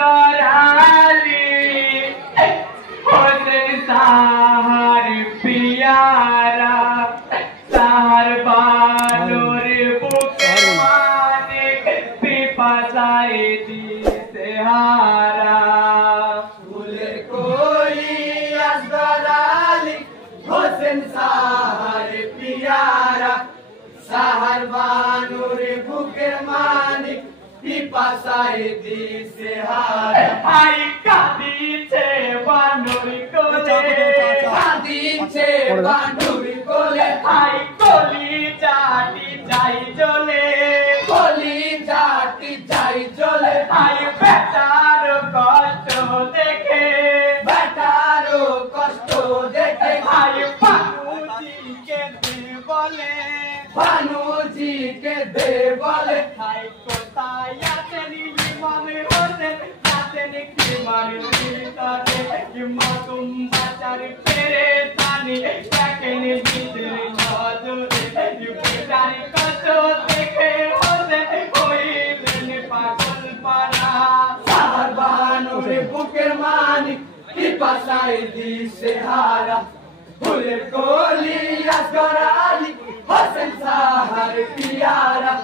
আসগরালি হোসেন সাহার পিয়ারা সাহার বালুর বুকে মানিক পিপাসায় দিছে হারা ফুলের কলি আসগরালি হোসেন সাহার পিয়ারা সাহার বানুর বুকের মানিক পিপাসায় দিছে হারা আই কাঁদিছে বানুর কোলে কাঁদিছে বানুর কোলে আই কলি চাটি যাই জ্বলে কলি জাতি যাই জ্বলে আই বেটার কষ্ট দেখে বেটারও কষ্ট দেখে আই বানুজিকে দে বলে ভানুজিকে দে বলে আই কোথায় আছেন ইমাম হোসেন আছেন কি ভিতরে কি মাতুম বাচার পেরেশানি দেখেন ভিতরে নজরে কি বেটার কষ্ট দেখে হোসেন হইলেন পাগল পারা সাহার বানুর বুকের মানিক পিপাসায় দিছে হারা ফুলের কলি আসগরালি হোসেন সাহার পিয়ারা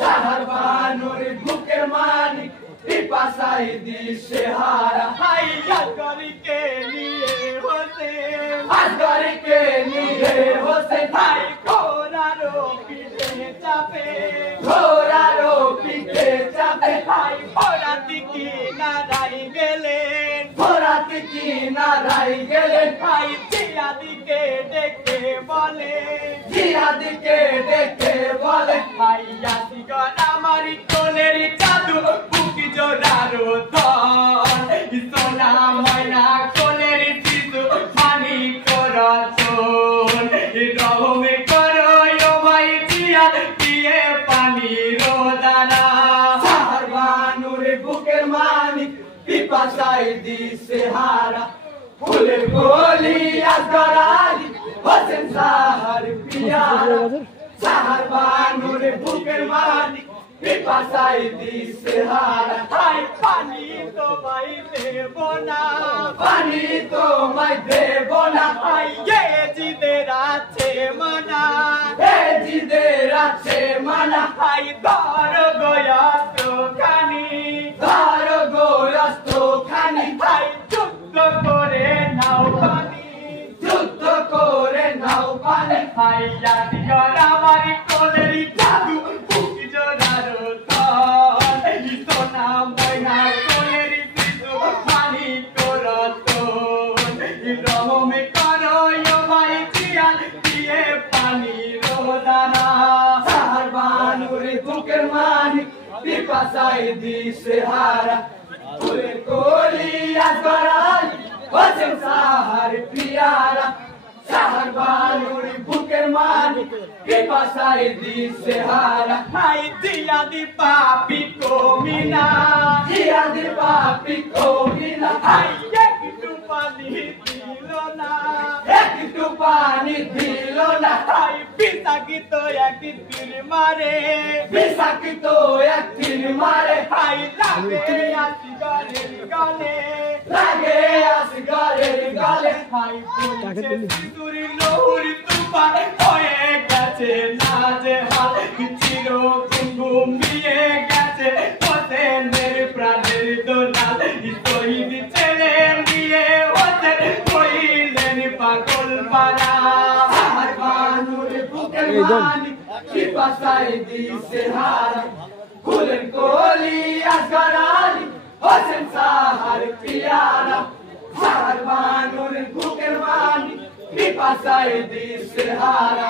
সাহার বানুর বুকের মানিক পিপাসায় দিছে হারা হাইয়া করিকে নিয়ে হোসেন আসগরিকে নিয়ে হোসেন হাই ঘোড়ারও পিঠে চাপে ঘোড়ারও পিঠে চাপে হাই ঘোড়া দিকে নাড়াই গেলেন ঘোড়াতে কি নারাই গেলেন হাই জিয়া দিকে ডেকে বলে জিয়াদিকে ডেকে বলে হাইয়া দিগর আমার কোলের জাদু বুকি জোড়ারও ধন সোনা ময়না কোলের শিশু মানি করছন রহমে করো ও ভাই জিয়া দিয়ে পানি রোদানা সাহার বানুর বুকের মানিক পিপাসায় দিছে হারা ফুলের কলি আসগরালি হোসেন সাহার পিয়ারা সাহার বানুর বুকের মানিক পিপাসায় দিছে হারা হাই পানি তো ভাই দেব না পানি তোমায় দেব না হাই এ জিদের আছে মানা এ জিদের আছে মানা হাই ধর গয়া তো খানি ধর গোরস্ত খানি হাই যুদ্ধ করে নাও পানি যুদ্ধ করে নাও পানি হাই জাতিগর আমার কোলের জাদু বুকি জোড়ারো ধন সোনা ময়না কোলের শিশু মানি করতন রহমে করো ও ভাই জিয়া দিয়ে পানি রোদানা সাহার বানুর বুকের মানিক পিপাসায় দিছে হারা ফুলের কলি আসগরালি হোসেন সাহার পিয়ারা সাহার বানুর বুকের মানিক পিপাসায় দিছে হারা হাই দিয়া দি পাপি কমিনা জিয়াদির পাপি কবিনা হাই একটু পানি দিল না একটু পানি দিল না হাই পিতাকিত একটি তীর মারে বিশাকিত একদিন মারে হাই লাগে আসি গলের গলে লাগে আসগরের গলে হাই বলছে সিঁদুরি লহুরি তুফান হয়ে গেছে নাজে হাল চির ঘুমিয়ে গেছে হোসেনের প্রাণের দোলাল শহীদ ছেলে নিয়ে হোসেন হইলেন পাগল পারা সাহার বানুর বুকের মানিক পিপাসায় দিছে হারা ফুলের কলি আসগরালি হোসেন সাহার পিয়ারা সাহার বানুর বুকের মানিক পিপাসায় দিছে হারা